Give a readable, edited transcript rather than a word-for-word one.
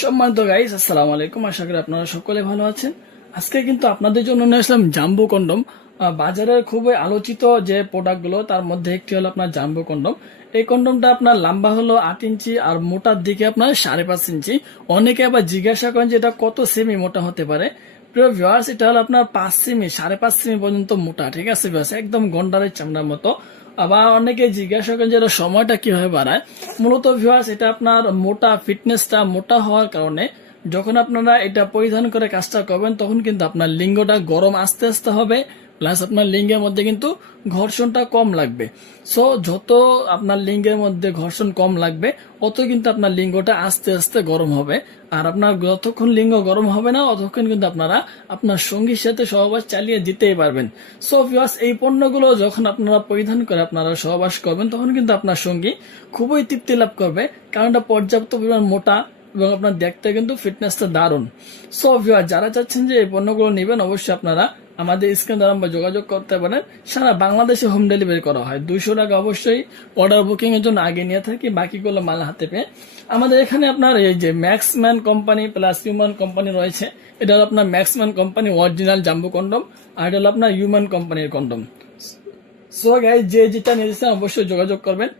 সম্মানিত গাইস, আসসালামু আলাইকুম। আশা করি আপনারা সকলে ভালো আছেন। আজকে কিন্তু আপনাদের জন্য নিয়ে আসলাম জাম্বো কন্ডম। বাজারের খুবই আলোচিত যে প্রোডাক্টগুলো তার মধ্যে একটি হলো আপনার জাম্বো কন্ডম। এই কন্ডমটা আপনার লম্বা হলো 8 ইঞ্চি আর মোটার দিকে আপনার 5.5 ইঞ্চি। অনেকে আবার জিজ্ঞাসা করেন যে এটা কত সেমি মোটা হতে পারে। প্রিয় ভিউয়ার্স, এটা হলো আপনার 5 সেমি, 5.5 সেমি পর্যন্ত মোটা। ঠিক আছে ভিউয়ার্স, একদম গন্ডারের চামড়ার মতো। আবার অনেকে জিজ্ঞাসা করেন যে এটা সময়টা কিভাবে বাড়ায়। মূলত ভিউয়ার্স, এটা আপনার মোটা, ফিটনেসটা মোটা হওয়ার কারণে যখন আপনারা এটা পরিধান করে কাজটা করবেন তখন কিন্তু আপনার লিঙ্গটা গরম আস্তে আস্তে হবে, প্লাস আপনার লিঙ্গের মধ্যে কিন্তু ঘর্ষণটা কম লাগবে। সো যত আপনার লিঙ্গের মধ্যে ঘর্ষণ কম লাগবে অত কিন্তু আপনার লিঙ্গটা আস্তে আস্তে গরম হবে। আর আপনার যতক্ষণ লিঙ্গ গরম হবে না ততক্ষণ কিন্তু আপনারা আপনার সঙ্গীর সাথে সহবাস চালিয়ে দিতেই পারবেন। সো ভিউয়ার্স, এই পণ্যগুলো যখন আপনারা পরিধান করে আপনারা সহবাস করবেন তখন কিন্তু আপনার সঙ্গী খুবই তৃপ্তি লাভ করবে, কারণ এটা পর্যাপ্ত পরিমাণ মোটা এবং আপনার দেখতে কিন্তু ফিটনেসটা দারুণ। সো ভিউয়ার, যারা চাচ্ছেন যে এই পণ্যগুলো নেবেন অবশ্যই আপনারা আমাদের স্ক্রিন দ্বারা যোগাযোগ করতে পারেন। সারা বাংলাদেশে হোম ডেলিভারি করা হয়। 200 টাকা অবশ্যই অর্ডার বুকিং এর জন্য আগে নিয়ে থাকি, বাকিগুলো মাল হাতে পেয়ে। আমাদের এখানে আপনার এই যে Maxman company plus human company রয়েছে। এটা হলো আপনার Maxman company original jumbo condom, আর এটা হলো আপনার হিউম্যান কোম্পানির কন্ডম। সো গাইস, যে যেটা নিয়েছেন অবশ্যই যোগাযোগ করবেন।